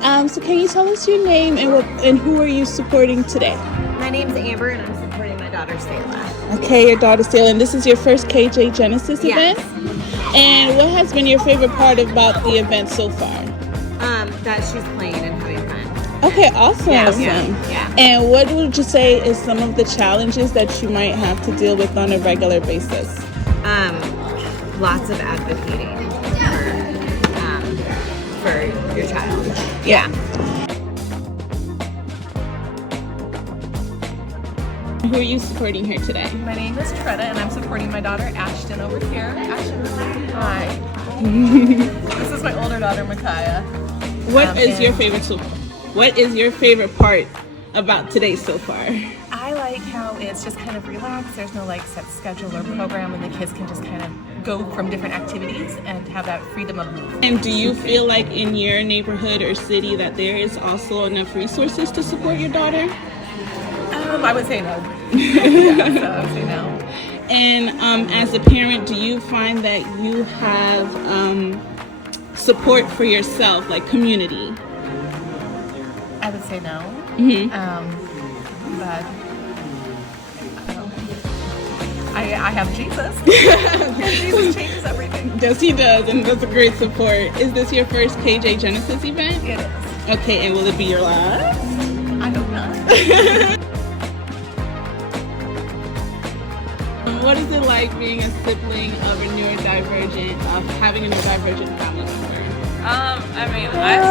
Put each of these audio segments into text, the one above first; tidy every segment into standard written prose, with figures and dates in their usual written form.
So can you tell us your name and who are you supporting today? My name's Amber, and I'm supporting my daughter, Sayla. Okay, your daughter Sayla, and this is your first KJ Genesis Yes. event? And what has been your favorite part about the event so far? That she's playing and having fun. Okay, awesome. Yeah. And what would you say is some of the challenges that you might have to deal with on a regular basis? Lots of advocating for your child. Yeah. Who are you supporting here today? My name is Tretta, and I'm supporting my daughter Ashton over here. Ashton, hi. This is my older daughter, Micaiah. What is your favorite part about today so far? I like how it's just kind of relaxed. There's no set schedule or program, and the kids can just kind of go from different activities and have that freedom of movement. And do you feel like in your neighborhood or city that there is also enough resources to support your daughter? I would say no. Yeah, so I would say no. And as a parent, do you find that you have support for yourself, like community? I would say no. But I have Jesus. Jesus changes everything. Yes, he does, and that's a great support. Is this your first KJ Genesis event? It is. Okay, and will it be your last? I hope not. What is it like being a sibling of having a neurodivergent family member? I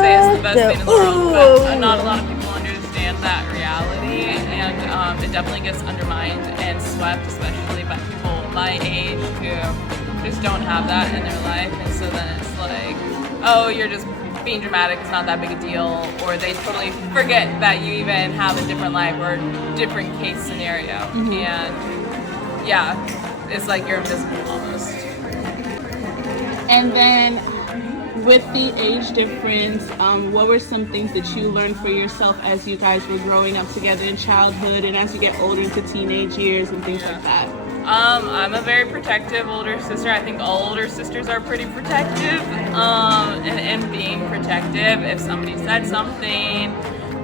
say it's the best thing in the world, but not a lot of people understand that reality, and it definitely gets undermined and swept, especially by people my age who just don't have that in their life, and so then it's like, oh, you're just being dramatic, it's not that big a deal, or they totally forget that you even have a different life or a different case scenario, and yeah, it's like you're invisible almost. And then with the age difference, what were some things that you learned for yourself as you guys were growing up together in childhood and as you get older into teenage years and things like that? I'm a very protective older sister. I think all older sisters are pretty protective, and being protective, if somebody said something,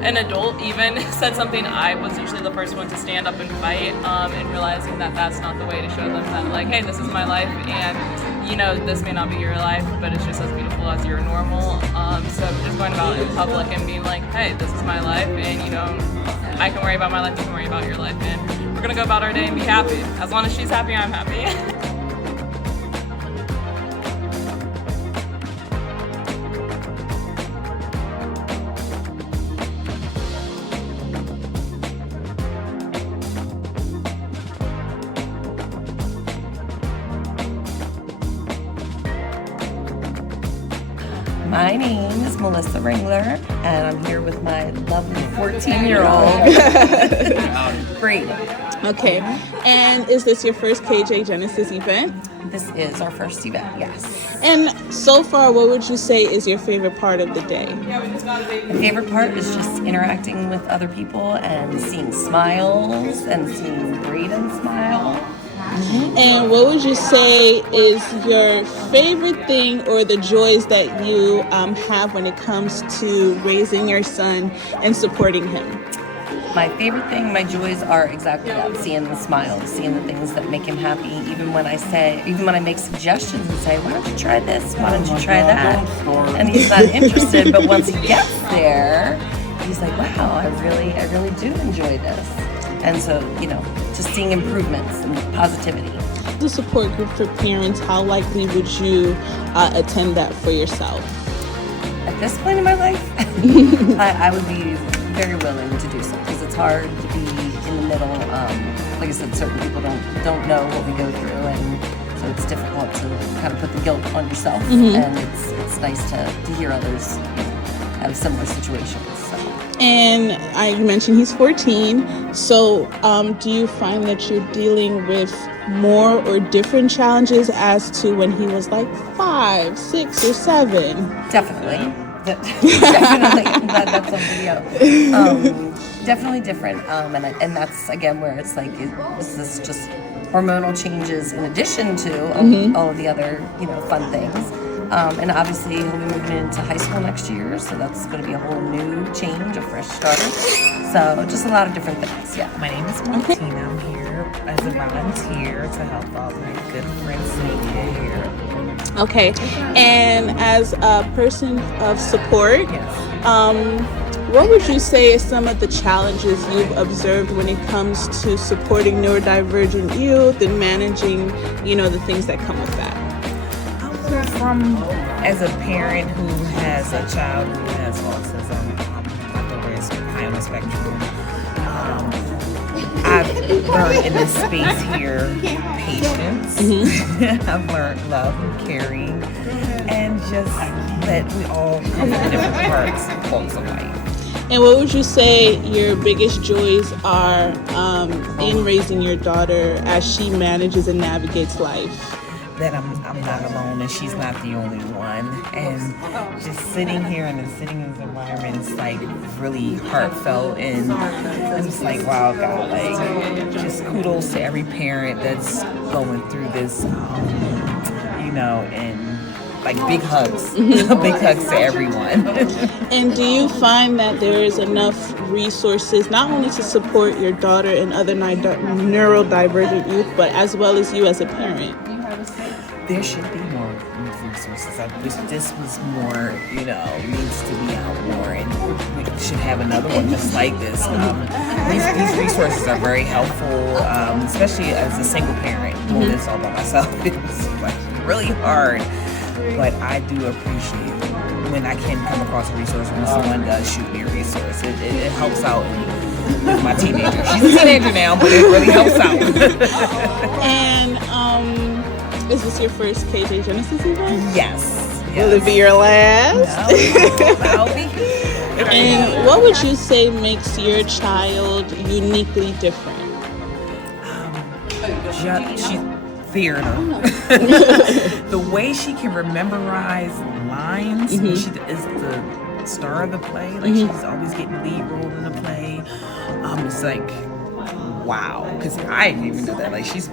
an adult even said something, I was usually the first one to stand up and fight, and realizing that that's not the way to show them that, like, hey, this is my life, and this may not be your life, but it's just as beautiful as your normal. So just going about in public and being like, hey, this is my life, and I can worry about my life, you can worry about your life, and we're gonna go about our day and be happy. As long as she's happy, I'm happy. My name is Melissa Ringler, and I'm here with my lovely 14-year-old, Brayden. Okay, and is this your first KJ Genesis event? This is our first event, yes. And so far, what would you say is your favorite part of the day? My favorite part is just interacting with other people and seeing smiles and seeing Brayden smile. And what would you say is your favorite thing or the joys that you have when it comes to raising your son and supporting him? My favorite thing, my joys are exactly that, seeing the smiles, seeing the things that make him happy, even when I make suggestions and say, why don't you try this, why don't you try that? And he's not interested, but once he gets there, he's like, wow, I really do enjoy this. And so, just seeing improvements and positivity. The support group for parents, how likely would you attend that for yourself? At this point in my life, I would be very willing to do so, because it's hard to be in the middle. Like I said, certain people don't know what we go through, and so it's difficult to kind of put the guilt on yourself. And it's nice to hear others have similar situations. So. And I mentioned he's 14, so do you find that you're dealing with more or different challenges as to when he was like 5, 6, or 7? Definitely. Definitely. That's something else. Definitely different. And that's, again, where it's like, is this just hormonal changes in addition to all of the other, fun things? And obviously he'll be moving into high school next year, so that's going to be a whole new change, a fresh starter. So just a lot of different things, yeah. My name is Martina. I'm here as a volunteer to help out my good friend Cynthia here. Okay, and as a person of support, what would you say is some of the challenges you've observed when it comes to supporting neurodivergent youth and managing, the things that come with that? As a parent who has a child who has autism, my daughter is high on the spectrum. I've learned in this space here patience. I've learned love and caring, and just that we all come from different parts, walks of life. And what would you say your biggest joys are in raising your daughter as she manages and navigates life? That I'm not alone and she's not the only one. And just sitting here and sitting in this environment is like really heartfelt, and I'm just like, wow, God, like just kudos to every parent that's going through this, and like big hugs, big hugs to everyone. And do you find that there is enough resources not only to support your daughter and other neurodivergent youth, but as well as you as a parent? There should be more resources. I wish this was more, needs to be out more, and we should have another one just like this. These resources are very helpful, especially as a single parent. Doing this all by myself, it's like really hard. But I do appreciate when I can come across a resource, when someone does shoot me a resource. It helps out with my teenager. She's a teenager now, but it really helps out. And is this your first KJ Genesis event? Yes. Will it be your last? No, I'll be. And what would you say makes your child uniquely different? She's theater. The way she can memorize lines, she is the star of the play. Like she's always getting lead role in the play. It's like, wow, because I didn't even know that. Like she's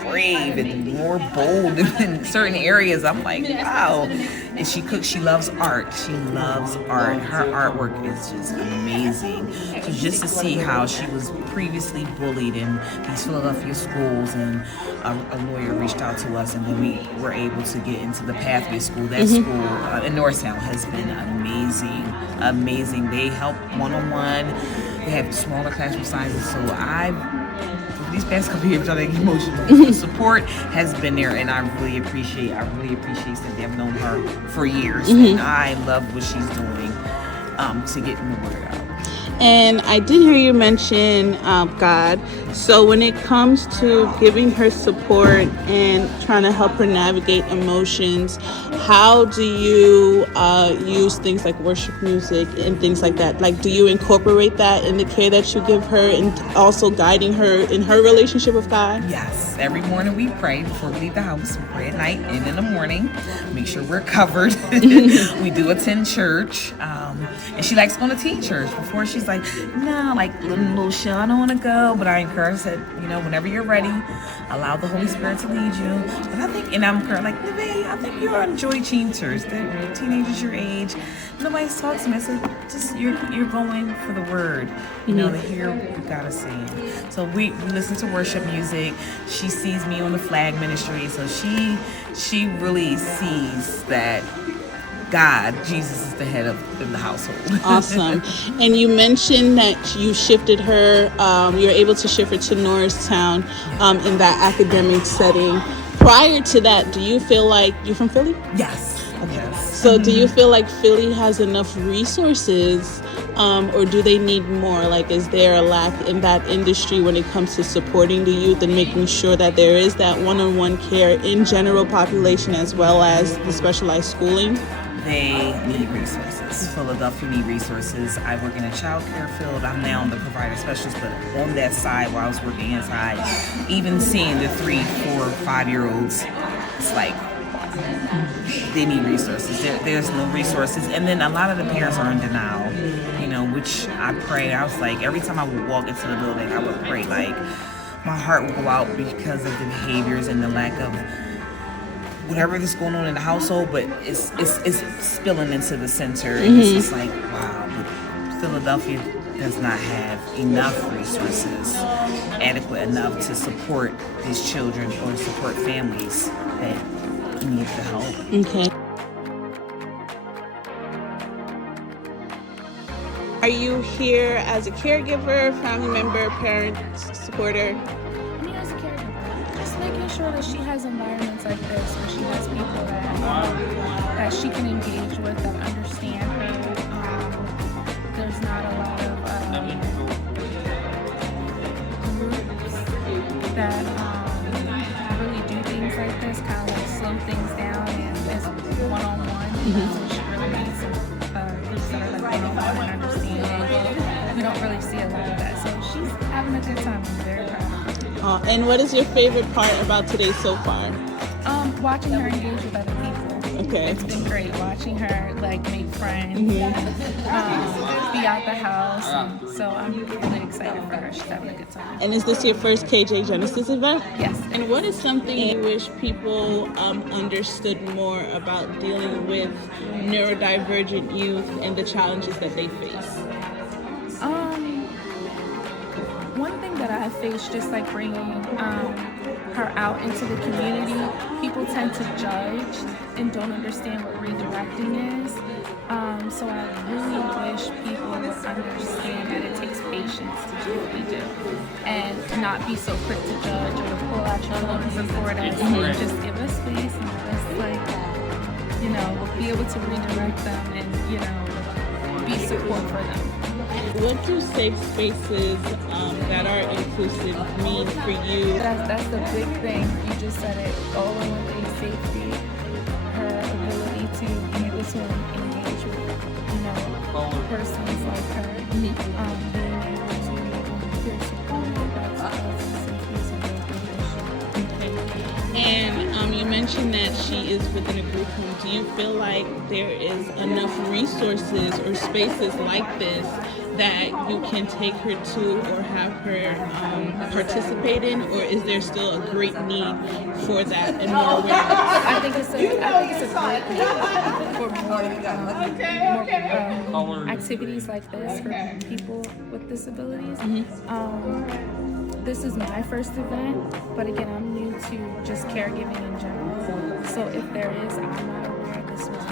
brave and more bold in certain areas. I'm like, wow. And she cooks. She loves art. She loves art. Her artwork is just amazing. So just to see how she was previously bullied in these Philadelphia schools, and a lawyer reached out to us, and then we were able to get into the Pathway School. That school in Norristown has been amazing. They help one-on-one. They have smaller classroom sizes. So these past couple years, I think emotional support has been there, and I really appreciate Cynthia. I've known her for years, and I love what she's doing to get the word out. And I did hear you mention God. So when it comes to giving her support and trying to help her navigate emotions, how do you use things like worship music and things like that? Like, do you incorporate that in the care that you give her, and also guiding her in her relationship with God? Yes. Every morning we pray before we leave the house. We pray at night and in the morning. Make sure we're covered. We do attend church. And she likes going to teen church. Before she's like, no, like little show, I don't want to go. But I encourage that, whenever you're ready, allow the Holy Spirit to lead you. But I think, and I'm like, Neve, I think you'll enjoy teen church. They're teenagers your age. Nobody's talking to me. I said, just you're going for the word, to hear what God is saying. So we listen to worship music. She sees me on the flag ministry, so she really sees that God, Jesus is the head of the household. Awesome. And you mentioned that you shifted her, you're able to shift her to Norristown in that academic setting. Prior to that, do you feel like, you're from Philly? Yes. Okay. Yes. So do you feel like Philly has enough resources, or do they need more? Like, is there a lack in that industry when it comes to supporting the youth and making sure that there is that one-on-one care in general population as well as the specialized schooling? They need resources. Philadelphia need resources. I work in a child care field. I'm now the provider specialist, but on that side, while I was working inside, even seeing the 3, 4, 5-year-olds, it's like they need resources. There's no resources. And then a lot of the parents are in denial, which I pray. I was like, every time I would walk into the building, I would pray, like, my heart would go out because of the behaviors and the lack of whatever that's going on in the household, but it's spilling into the center, and it's just like, wow. But Philadelphia does not have enough resources, adequate enough to support these children or support families that need the help. Okay. Are you here as a caregiver, family member, parent, supporter? Me as a caregiver, just making sure that she has environments like this where she has people that she can engage with, that understand her. There's not a lot of groups that really do things like this, kind of like slow things down, and it's one-on-one. So she really needs some groups that are like one-on-one and understanding. We don't really see a lot of that, so she's having a good time. I'm very proud of her. And what is your favorite part about today so far? Watching her engage with other people. Okay. It's been great watching her like make friends, be out the house. So I'm really excited for her. She's having a good time. And is this your first KJ Genesis event? Yes. And what is something you wish people understood more about dealing with neurodivergent youth and the challenges that they face? One thing that I faced, just like bringing her out into the community, people tend to judge and don't understand what redirecting is. So I really wish people would understand that it takes patience to do what we do, and not be so quick to judge or to pull out your phone and record us. Just give us space and let us, like, be able to redirect them and, be support for them. What do safe spaces that are inclusive mean for you? That's the big thing. You just said it. All in one thing: safety, her ability to be able to engage with, persons like her, being able to feel supported. That's the safety of the And you mentioned that she is within a group home. Do you feel like there is enough resources or spaces like this that you can take her to or have her participate in, or is there still a great need for that and more awareness? I think it's a great need for more activities like this for people with disabilities. This is my first event, but again, I'm new to just caregiving in general. So if there is, I'm not aware this was